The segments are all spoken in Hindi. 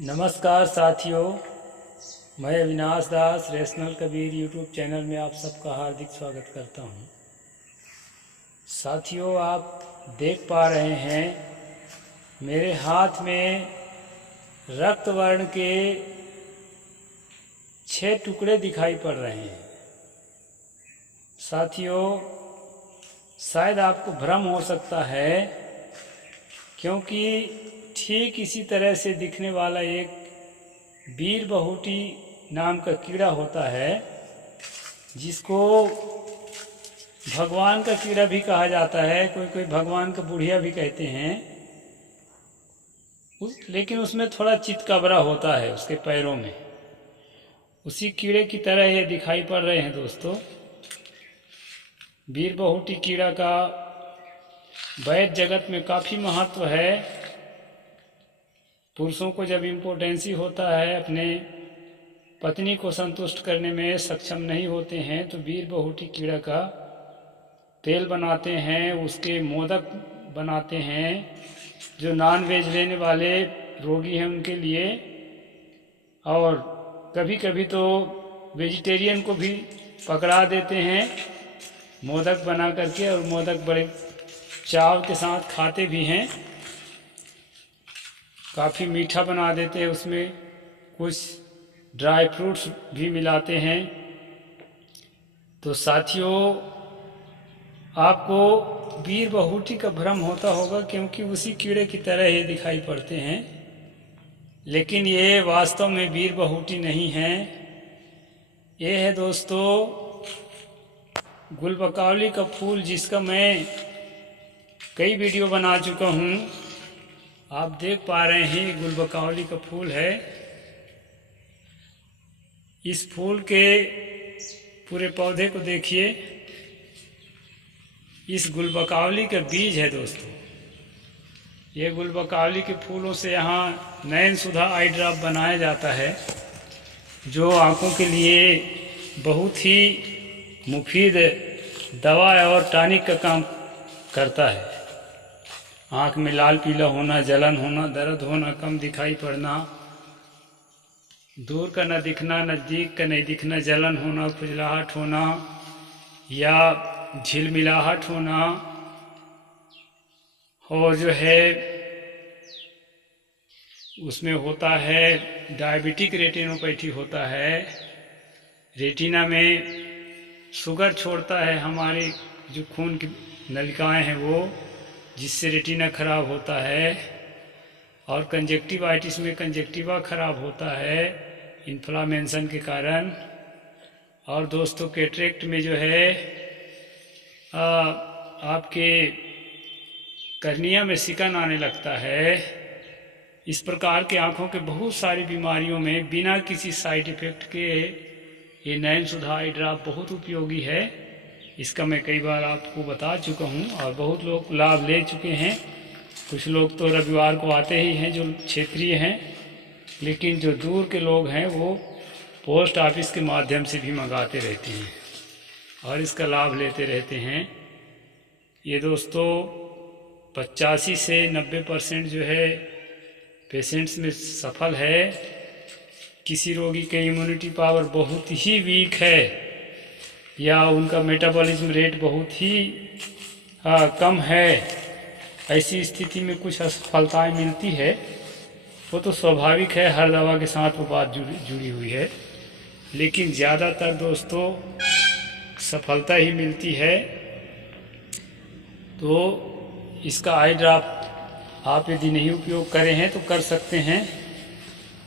नमस्कार साथियों, मैं अविनाश दास रैशनल कबीर यूट्यूब चैनल में आप सबका हार्दिक स्वागत करता हूं। साथियों, आप देख पा रहे हैं मेरे हाथ में रक्त वर्ण के 6 टुकड़े दिखाई पड़ रहे हैं। साथियों, शायद आपको भ्रम हो सकता है, क्योंकि ठीक इसी तरह से दिखने वाला एक बीर बहुटी नाम का कीड़ा होता है, जिसको भगवान का कीड़ा भी कहा जाता है, कोई कोई भगवान का बुढ़िया भी कहते हैं। लेकिन उसमें थोड़ा चितकबरा होता है उसके पैरों में। उसी कीड़े की तरह ये दिखाई पड़ रहे हैं दोस्तों। बीर बहुटी कीड़ा का वैद्य जगत में काफ़ी महत्व है। पुरुषों को जब इम्पोर्टेंसी होता है, अपने पत्नी को संतुष्ट करने में सक्षम नहीं होते हैं, तो बीर बहुटी कीड़ा का तेल बनाते हैं, उसके मोदक बनाते हैं, जो नॉन वेज लेने वाले रोगी हैं उनके लिए। और कभी कभी तो वेजिटेरियन को भी पकड़ा देते हैं मोदक बना करके, और मोदक बड़े चाव के साथ खाते भी हैं। काफ़ी मीठा बना देते हैं, उसमें कुछ ड्राई फ्रूट्स भी मिलाते हैं। तो साथियों, आपको बीर बहुटी का भ्रम होता होगा, क्योंकि उसी कीड़े की तरह ये दिखाई पड़ते हैं, लेकिन ये वास्तव में बीर बहुटी नहीं है। ये है दोस्तों गुलबकौली का फूल, जिसका मैं कई वीडियो बना चुका हूँ। आप देख पा रहे हैं गुलबकौली का फूल है। इस फूल के पूरे पौधे को देखिए। इस गुलबकौली का बीज है दोस्तों। ये गुलबकौली के फूलों से यहाँ नयन सुधा आई ड्रॉप बनाया जाता है, जो आँखों के लिए बहुत ही मुफीद दवा और टॉनिक का काम करता है। आँख में लाल पीला होना, जलन होना, दर्द होना, कम दिखाई पड़ना, दूर का न दिखना, नज़दीक का नहीं दिखना, जलन होना, खुजलाहट होना या झिलमिलाहट होना, और जो है उसमें होता है डायबिटिक रेटिनोपैथी होता है। रेटिना में शुगर छोड़ता है हमारे जो खून की नलिकाएं हैं वो, जिससे रेटिना खराब होता है। और कंजक्टिवाइटिस में कंजक्टिवा खराब होता है इन्फ्लामेशन के कारण। और दोस्तों कैटरेक्ट में जो है आपके कर्निया में सिकन आने लगता है। इस प्रकार के आँखों के बहुत सारी बीमारियों में बिना किसी साइड इफ़ेक्ट के ये नयन सुधा आई ड्रॉप बहुत उपयोगी है। इसका मैं कई बार आपको बता चुका हूँ और बहुत लोग लाभ ले चुके हैं। कुछ लोग तो रविवार को आते ही हैं जो क्षेत्रीय हैं, लेकिन जो दूर के लोग हैं वो पोस्ट ऑफिस के माध्यम से भी मंगाते रहते हैं और इसका लाभ लेते रहते हैं। ये दोस्तों 85 से 90% जो है पेशेंट्स में सफल है। किसी रोगी के इम्यूनिटी पावर बहुत ही वीक है या उनका मेटाबॉलिज्म रेट बहुत ही कम है, ऐसी स्थिति में कुछ असफलताएं मिलती है। वो तो स्वाभाविक है, हर दवा के साथ वो बात जुड़ी हुई है, लेकिन ज़्यादातर दोस्तों सफलता ही मिलती है। तो इसका आई ड्रॉप आप यदि नहीं उपयोग करे हैं तो कर सकते हैं।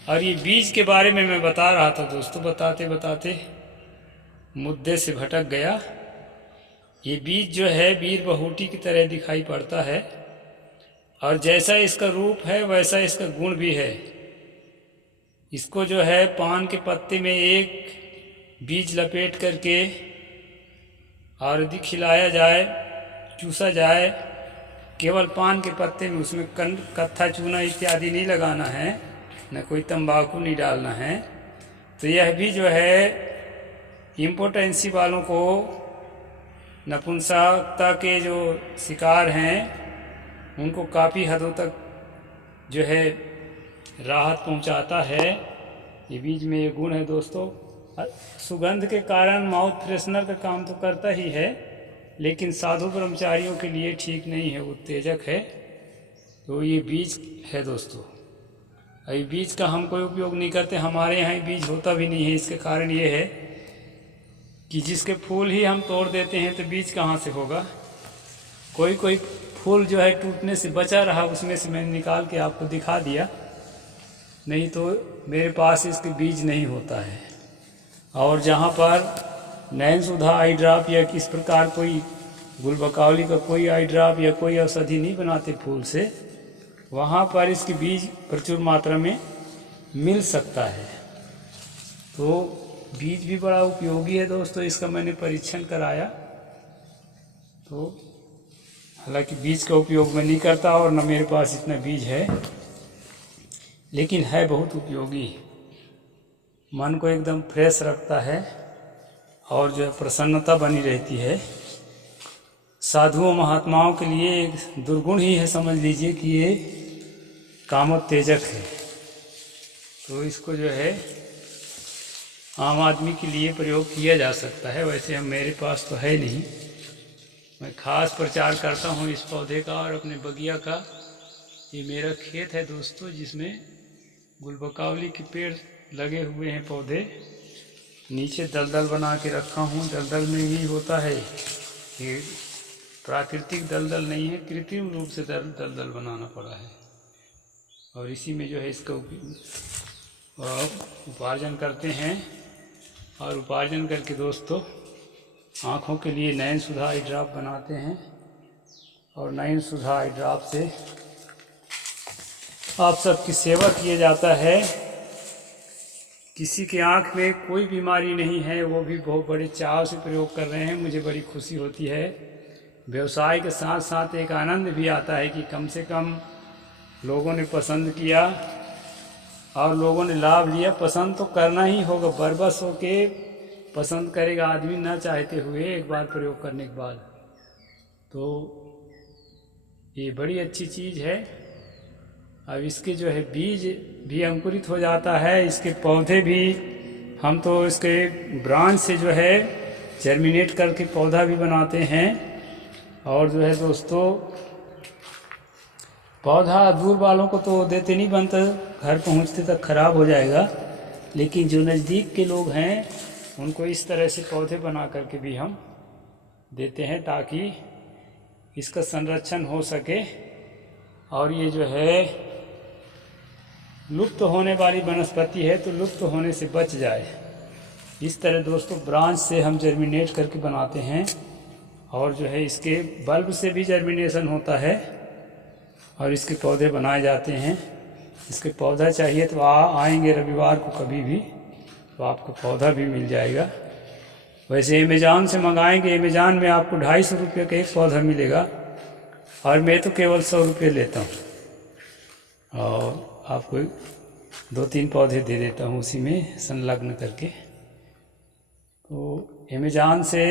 और ये बीज के बारे में मैं बता रहा था दोस्तों, बताते बताते मुद्दे से भटक गया। ये बीज जो है बीर बहुटी की तरह दिखाई पड़ता है, और जैसा इसका रूप है वैसा इसका गुण भी है। इसको जो है पान के पत्ते में एक बीज लपेट करके और यदि खिलाया जाए, चूसा जाए, केवल पान के पत्ते में, उसमें कत्था चूना इत्यादि नहीं लगाना है, न कोई तंबाकू नहीं डालना है, तो यह भी जो है इम्पोटेंसी वालों को, नपुंसकता के जो शिकार हैं उनको काफ़ी हदों तक जो है राहत पहुंचाता है। ये बीज में ये गुण है दोस्तों। सुगंध के कारण माउथ फ्रेशनर का काम तो करता ही है, लेकिन साधु ब्रह्मचारियों के लिए ठीक नहीं है, उत्तेजक है। तो ये बीज है दोस्तों। ये बीज का हम कोई उपयोग नहीं करते, हमारे यहाँ बीज होता भी नहीं है। इसके कारण ये है कि जिसके फूल ही हम तोड़ देते हैं तो बीज कहाँ से होगा। कोई कोई फूल जो है टूटने से बचा रहा, उसमें से मैंने निकाल के आपको दिखा दिया, नहीं तो मेरे पास इसके बीज नहीं होता है। और जहाँ पर नयन सुधा आई ड्रॉप या किस प्रकार कोई गुलबकावली का कोई आई ड्रॉप या कोई औषधि नहीं बनाते फूल से, वहाँ पर इसके बीज प्रचुर मात्रा में मिल सकता है। तो बीज भी बड़ा उपयोगी है दोस्तों। इसका मैंने परीक्षण कराया, तो हालांकि बीज का उपयोग मैं नहीं करता और न मेरे पास इतना बीज है, लेकिन है बहुत उपयोगी। मन को एकदम फ्रेश रखता है और जो है प्रसन्नता बनी रहती है। साधुओं महात्माओं के लिए एक दुर्गुण ही है, समझ लीजिए कि ये कामोत्तेजक है। तो इसको जो है आम आदमी के लिए प्रयोग किया जा सकता है। वैसे हम मेरे पास तो है नहीं, मैं खास प्रचार करता हूँ इस पौधे का और अपने बगिया का। ये मेरा खेत है दोस्तों, जिसमें गुलबकावली के पेड़ लगे हुए हैं पौधे। नीचे दलदल बना के रखा हूँ। दलदल में ही होता है, ये प्राकृतिक दलदल नहीं है, कृत्रिम रूप से दलदल बनाना पड़ा है। और इसी में जो है इसका उपार्जन करते हैं। और उपार्जन करके दोस्तों आँखों के लिए नयन सुधा आई ड्रॉप बनाते हैं। और नयन सुधा आई ड्रॉप से आप सबकी सेवा किया जाता है। किसी के आँख में कोई बीमारी नहीं है, वो भी बहुत बड़े चाव से प्रयोग कर रहे हैं, मुझे बड़ी खुशी होती है। व्यवसाय के साथ साथ एक आनंद भी आता है कि कम से कम लोगों ने पसंद किया और लोगों ने लाभ लिया। पसंद तो करना ही होगा, बरबस होके पसंद करेगा आदमी ना चाहते हुए एक बार प्रयोग करने के बाद। तो ये बड़ी अच्छी चीज़ है। अब इसके जो है बीज भी अंकुरित हो जाता है, इसके पौधे भी हम तो इसके ब्रांच से जो है जर्मिनेट करके पौधा भी बनाते हैं। और जो है दोस्तों पौधा दूर वालों को तो देते नहीं, बनता घर पहुंचते तक खराब हो जाएगा, लेकिन जो नज़दीक के लोग हैं उनको इस तरह से पौधे बना करके भी हम देते हैं ताकि इसका संरक्षण हो सके और ये जो है लुप्त होने वाली वनस्पति है तो लुप्त होने से बच जाए। इस तरह दोस्तों ब्रांच से हम जर्मिनेट करके बनाते हैं और जो है इसके बल्ब से भी जर्मिनेशन होता है और इसके पौधे बनाए जाते हैं। इसके पौधा चाहिए तो आएंगे रविवार को कभी भी, तो आपको पौधा भी मिल जाएगा। वैसे अमेज़ॉन से मंगाएंगे, अमेज़ॉन में आपको 250 रुपये का एक पौधा मिलेगा और मैं तो केवल 100 रुपये लेता हूँ और आपको 2-3 पौधे दे देता हूँ उसी में संलग्न करके। तो अमेज़ॉन से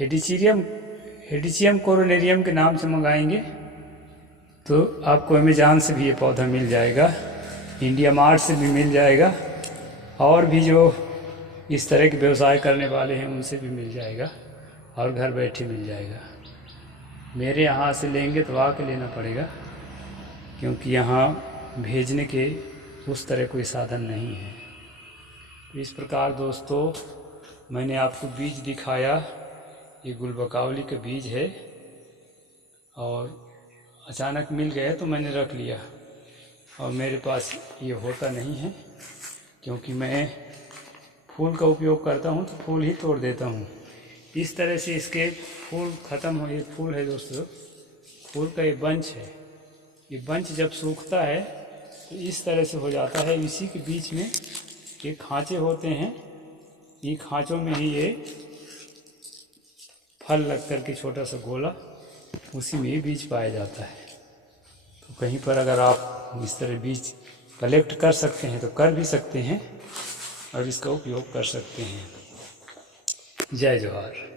हेडिचियम कोरोनेरियम के नाम से मंगाएंगे तो आपको अमेज़ॉन से भी ये पौधा मिल जाएगा, इंडिया मार्ट से भी मिल जाएगा और भी जो इस तरह के व्यवसाय करने वाले हैं उनसे भी मिल जाएगा और घर बैठे मिल जाएगा। मेरे यहाँ से लेंगे तो आके लेना पड़ेगा, क्योंकि यहाँ भेजने के उस तरह कोई साधन नहीं है। तो इस प्रकार दोस्तों मैंने आपको बीज दिखाया, ये गुलबकावली का बीज है और अचानक मिल गया तो मैंने रख लिया। और मेरे पास ये होता नहीं है, क्योंकि मैं फूल का उपयोग करता हूँ तो फूल ही तोड़ देता हूँ। इस तरह से इसके फूल ख़त्म हो, ये फूल है दोस्तों, फूल का ये बंच है। ये बंच जब सूखता है तो इस तरह से हो जाता है। इसी के बीच में ये खांचे होते हैं, ये खांचों में ही ये फल लग कर के छोटा सा गोला, उसी में ही बीज पाया जाता है। तो कहीं पर अगर आप इस तरह बीज कलेक्ट कर सकते हैं तो कर भी सकते हैं और इसका उपयोग कर सकते हैं। जय जवाहर।